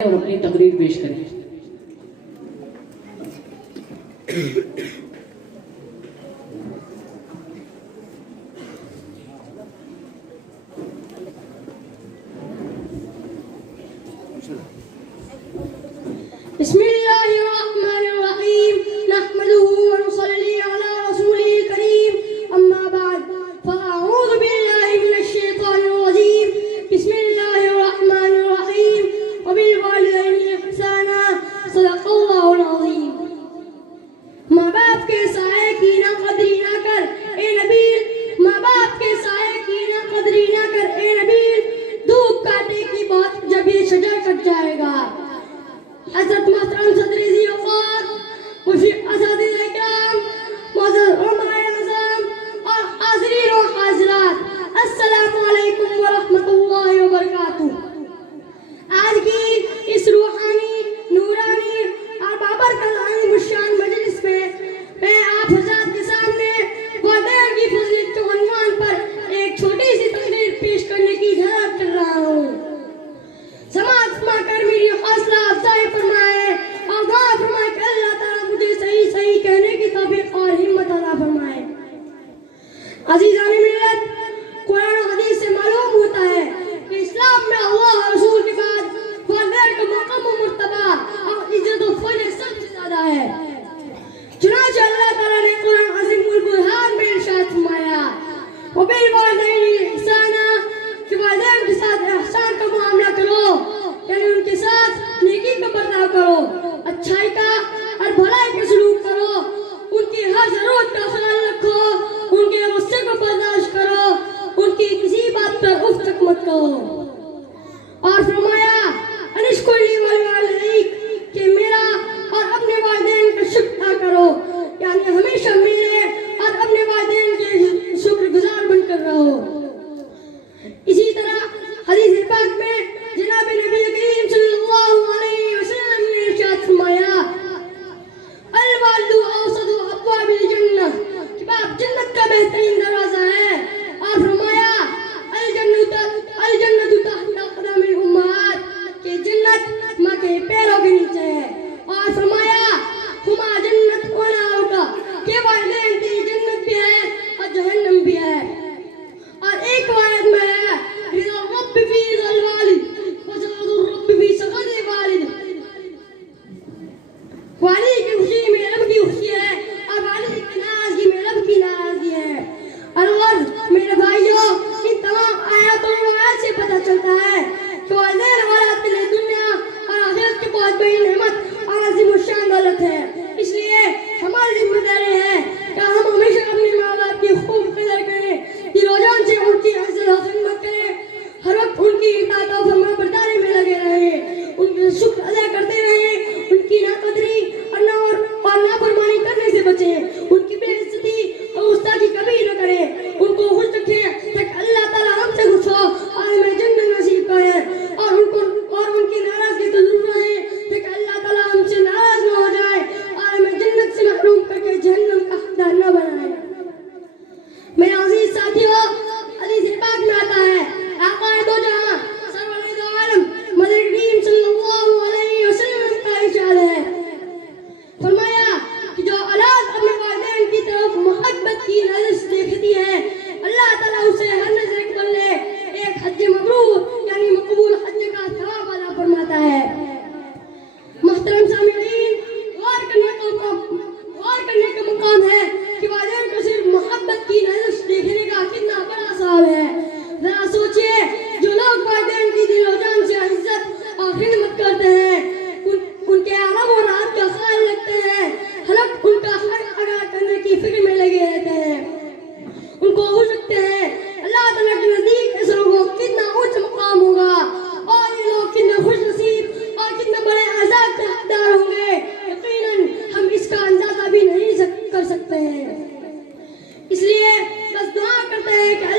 اور اپنی تقریر پیش کریں. بسم اللہ الرحمن الرحیم نحمده ونصلی علی رسوله الکریم اما بعد فاعوذ باللہ من الشیطان الرجیم بسم اللہ الرحمن الرحیم وبالوالدین احسانا صدق اللہ العظیم. ماں باپ کے سائے کی نہ قدری نہ کر اے نبی، ماں باپ کے سائے کی نہ قدری نہ کر اے نبی، دھوپ کاٹے کی بات جب یہ شجر کٹ جائے گا. حضرت محترم صدر ذی وقار مفتی اساتذہ کرام، معزز علماء اعظام اور حاضرین و حاضرات، السلام علیکم ورحمۃ اللہ وبرکاتہ. آج کی اس روحانی، نورانی اور بابرکت عظیم الشان مجلس میں آپ حضرات کے سامنے والدین کی فضیلت کے عنوان پر ایک چھوٹی سی تقریر پیش کرنے کی جرات کر رہا ہوں. سماعت فرما کر میری حوصلہ افزائی فرمائے اور دعا فرمائے کہ اللہ تعالیٰ مجھے صحیح صحیح کہنے کی توفیق اور ہمت عطا فرمائے. عزیزان ملت، قرآن و حدیث سے معلوم ہوتا ہے کہ اسلام میں اللہ اور رسول کے بعد والدین کا مقام و مرتبہ اور عزت و فضل سب سے زیادہ ہے. چنانچہ اللہ تعالیٰ نے قرآن عظیم البرہان میں ارشاد فرمایا وبالوالدین احسانا، کہ والدین کے ساتھ احسان کا معاملہ کرو، یعنی ان کے ساتھ نیکی کا برتاؤ کرو، اچھائی کا اور بھلائی کا سلوک کرو، ان کی ہر ضرورت کا خیال رکھو، ان کے غصے کو برداشت کرو، ان کی کسی بات پر اف تک مت کرو. اور فرمایا انشکر لی ولوالدیک، کہ میرا اور اپنے والدین کا شکر ادا کرو، یعنی ہمیشہ میرے اور اپنے والدین کے شکر گزار بن کر رہو. اسی طرح حدیث پاک میں جناب نبی کریم صلی اللہ علیہ وسلم نے ارشاد فرمایا الوالد اوسط ابواب الجنہ، کہ باپ جنت کا بہترین دروازہ ہے. اور فرمایا الجنت تحت اقدام الامہات، کہ جنت ماں کے پیروں کے نیچے ہے. اور فرمایا ہما جنت و نارک، کہ والدین کی جنت بھی ہے اور جہنم بھی ہے. اور ایک روایت میں ہے رضا الرب فی رضا الوالد وسخط الرب فی سخط الوالد، والد کی خوشی میں رب کی خوشی ہے اور والد کی ناراضگی میں رب کی ناراضگی ہے. اور غرض میرے بھائیوں، ان تمام آیاتوں سے پتہ چلتا ہے کہ والدین اولاد کے لیے دنیا اور آخرت کی بہت بڑی نعمت اور عظیم الشان دولت ہے. اس لیے ہماری ذمہ داری ہے کہ ہم ہمیشہ اپنے ماں باپ کی خوب قدر کریں، دل و جان سے ان کی عزت و خدمت کریں، ہر وقت ان کی اطاعت و فرما برداری میں لگے رہیں، ان کا شکر ادا کرتے رہیں، ان کی ناقدری اور نافرمانی کرنے سے بچیں، ان کی بے عزتی اور گستاخی کبھی نہ کریں، ان کو خوش رکھیں تاکہ اللہ تعالیٰ ہم سے خوش ہو اور ہمیں جنت نصیب کرے، اور ان کی ناراضگی سے دور رہیں تاکہ اللہ تعالیٰ ہم سے ناراض نہ ہو جائے اور ہمیں جنت سے محروم کر کے جہنم کا حقدار نہ بنائے. میرے عزیز ساتھیوں، حدیث پاک میں آتا ہے آقا دو جہاں سرور دو عالم مدر کریم صلی اللہ علیہ وسلم کا ارشاد ہے، فرمایا کہ جو اولاد اپنے والدین کی طرف محبت کی نظر سے دیکھتی ہے، اللہ تعالیٰ اسے ہر نظر کے بدلے ایک حج مبرور یعنی مقبول حج کا ثواب عطا فرماتا ہے. محترم سامعین، غور کرنے کا مقام ہے کہ والدین کو صرف محبت کی نظر سے دیکھنے کا کتنا بڑا ثواب ہے. ذرا سوچئے، جو لوگ والدین کی دل و جان سے عزت اور خدمت کرتے ہیں، ان کے آرام و راحت کا خیال رکھتے ہیں، ہر وقت ان کا حق ادا کرنے کی فکر میں لگے رہتے ہیں، ان کو خوش رکھتے ہیں، اللہ تعالیٰ کے نزدیک ایسے لوگوں کو کتنا اونچ مقام ہوگا اور یہ لوگ کتنے خوش نصیب اور کتنے بڑے اعزاز کے حقدار ہوں گے، یقیناً ہم اس کا اندازہ بھی نہیں کر سکتے ہیں. اس لیے بس دعا کرتے ہیں کہ